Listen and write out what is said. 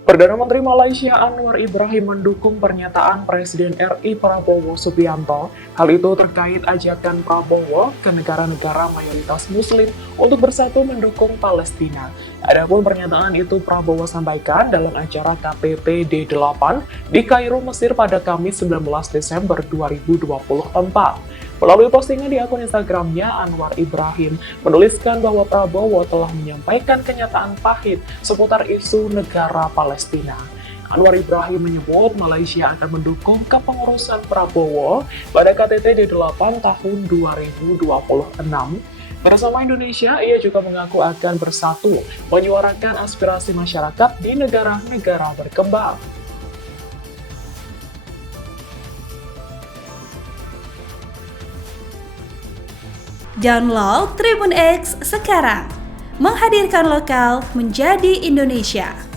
Perdana Menteri Malaysia Anwar Ibrahim mendukung pernyataan Presiden RI Prabowo Subianto. Hal itu terkait ajakan Prabowo ke negara-negara mayoritas Muslim untuk bersatu mendukung Palestina. Adapun pernyataan itu Prabowo sampaikan dalam acara KTT D8 di Kairo, Mesir pada Kamis 19 Desember 2024. Melalui postingan di akun Instagramnya, Anwar Ibrahim menuliskan bahwa Prabowo telah menyampaikan kenyataan pahit seputar isu negara Palestina. Anwar Ibrahim menyebut Malaysia akan mendukung kepengurusan Prabowo pada KTT D8 tahun 2026. Bersama Indonesia, ia juga mengaku akan bersatu menyuarakan aspirasi masyarakat di negara-negara berkembang. Download Tribun X sekarang, menghadirkan lokal menjadi Indonesia.